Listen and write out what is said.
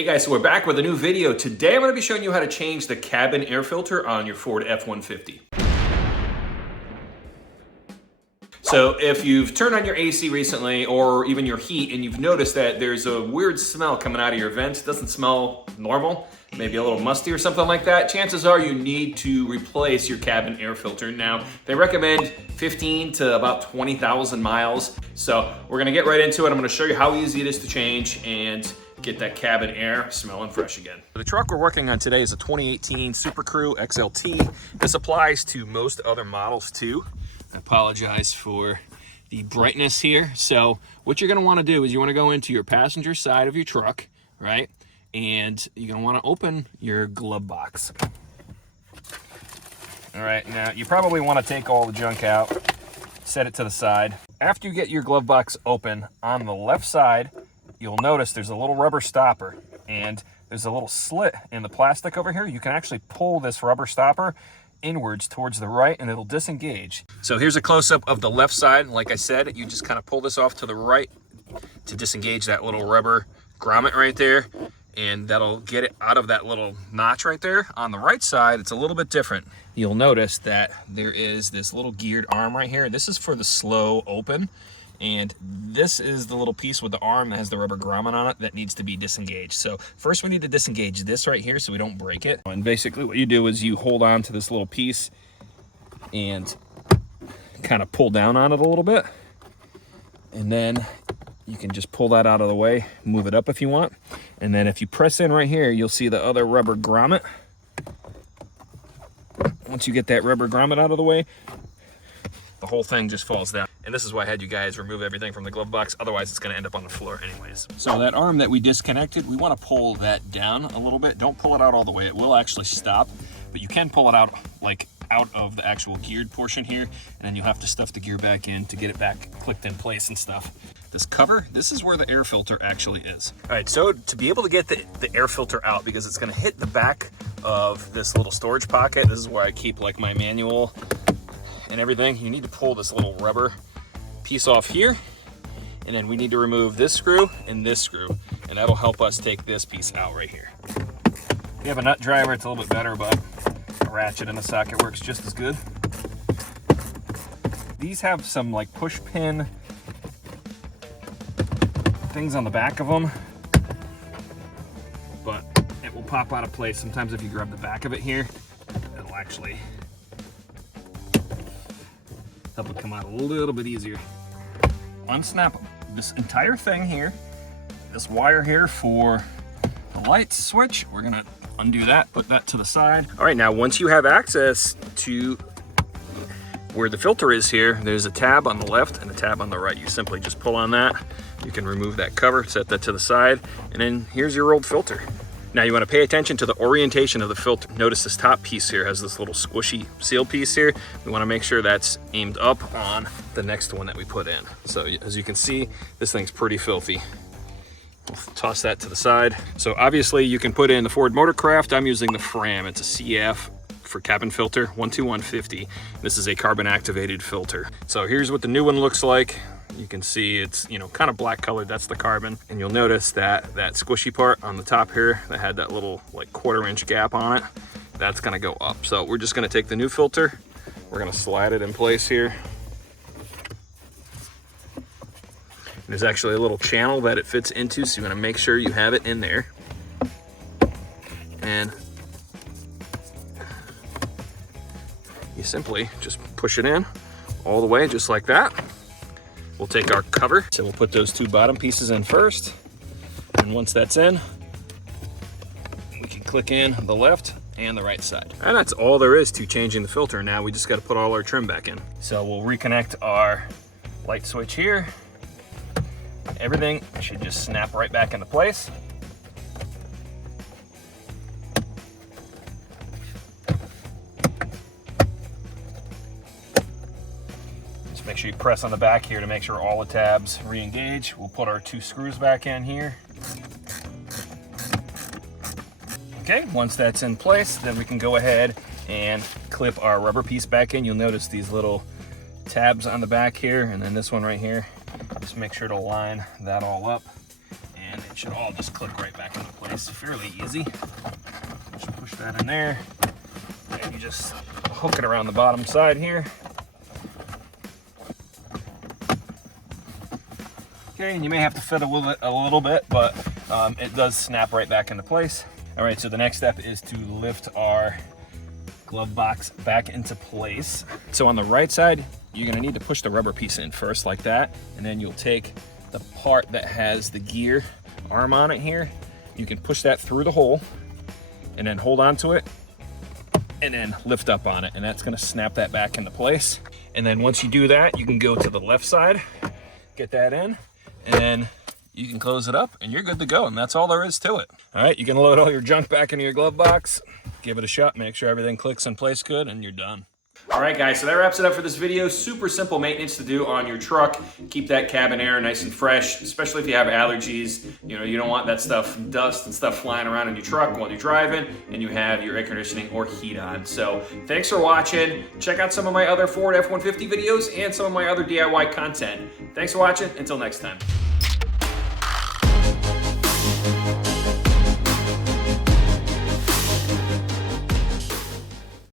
Hey guys, so we're back with a new video. Today I'm going to be showing you how to change the cabin air filter on your Ford F150. So if you've turned on your AC recently or even your heat and you've noticed that there's a weird smell coming out of your vents, it doesn't smell normal, maybe a little musty or something like that, chances are you need to replace your cabin air filter. Now, they recommend 15 to about 20,000 miles. So we're gonna get right into it. I'm gonna show you how easy it is to change and get that cabin air smelling fresh again. The truck we're working on today is a 2018 Super Crew XLT. This applies to most other models too. I apologize for the brightness here. So what you're gonna wanna do is you wanna go into your passenger side of your truck, right? And you're gonna wanna open your glove box. All right, now you probably wanna take all the junk out, set it to the side. After you get your glove box open, on the left side, you'll notice there's a little rubber stopper and there's a little slit in the plastic over here. You can actually pull this rubber stopper inwards towards the right and it'll disengage. So here's a close-up of the left side. Like I said, you just kind of pull this off to the right to disengage that little rubber grommet right there, and that'll get it out of that little notch right there. On the right side, it's a little bit different. You'll notice that there is this little geared arm right here. This is for the slow open. And this is the little piece with the arm that has the rubber grommet on it that needs to be disengaged. So first we need to disengage this right here so we don't break it. And basically what you do is you hold on to this little piece and kind of pull down on it a little bit. And then you can just pull that out of the way, move it up if you want. And then if you press in right here, you'll see the other rubber grommet. Once you get that rubber grommet out of the way, the whole thing just falls down. And this is why I had you guys remove everything from the glove box. Otherwise, it's gonna end up on the floor anyways. So that arm that we disconnected, we wanna pull that down a little bit. Don't pull it out all the way. It will actually stop, but you can pull it out like out of the actual geared portion here, and then you'll have to stuff the gear back in to get it back clicked in place and stuff. This cover, this is where the air filter actually is. All right, so to be able to get the air filter out, because it's gonna hit the back of this little storage pocket, this is where I keep like my manual and everything, you need to pull this little rubber piece off here, and then we need to remove this screw and this screw, and that'll help us take this piece out right here. If you have a nut driver, it's a little bit better, but a ratchet in the socket works just as good. These have some like push pin things on the back of them, but it will pop out of place. Sometimes if you grab the back of it here, it'll actually help it come out a little bit easier. Unsnap this entire thing here, this wire here for the light switch. We're gonna undo that, put that to the side. All right, now once you have access to where the filter is here, there's a tab on the left and a tab on the right. You simply just pull on that. You can remove that cover, set that to the side, and then here's your old filter. Now you want to pay attention to the orientation of the filter. Notice this top piece here has this little squishy seal piece here. We want to make sure that's aimed up on the next one that we put in. So as you can see, this thing's pretty filthy. We'll toss that to the side. So obviously you can put in the Ford Motorcraft. I'm using the Fram. It's a CF for cabin filter, 12150. This is a carbon activated filter. So here's what the new one looks like. You can see it's, you know, kind of black colored. That's the carbon. And you'll notice that that squishy part on the top here that had that little like 1/4 inch gap on it, that's gonna go up. So we're just gonna take the new filter, we're gonna slide it in place here. There's actually a little channel that it fits into, so you wanna make sure you have it in there. And you simply just push it in all the way, just like that. We'll take our cover, so we'll put those two bottom pieces in first. And once that's in, we can click in the left and the right side. And that's all there is to changing the filter. Now we just got to put all our trim back in. So we'll reconnect our light switch here. Everything should just snap right back into place. Make sure you press on the back here to make sure all the tabs re-engage. We'll put our two screws back in here. Okay, once that's in place, then we can go ahead and clip our rubber piece back in. You'll notice these little tabs on the back here, and then this one right here. Just make sure to line that all up, and it should all just click right back into place fairly easy. Just push that in there, and you just hook it around the bottom side here. Okay, and you may have to fiddle with it a little bit, but it does snap right back into place. All right, so the next step is to lift our glove box back into place. So on the right side, you're gonna need to push the rubber piece in first like that, and then you'll take the part that has the gear arm on it here. You can push that through the hole and then hold on to it and then lift up on it, and that's gonna snap that back into place. And then once you do that, you can go to the left side, get that in, and then you can close it up and you're good to go, and that's all there is to it. All right, you can load all your junk back into your glove box, give it a shot, make sure everything clicks in place good, and you're done. All right, guys, so that wraps it up for this video. Super simple maintenance to do on your truck. Keep that cabin air nice and fresh, especially if you have allergies. You know, you don't want that stuff, dust and stuff flying around in your truck while you're driving and you have your air conditioning or heat on. So thanks for watching. Check out some of my other Ford F-150 videos and some of my other DIY content. Thanks for watching. Until next time.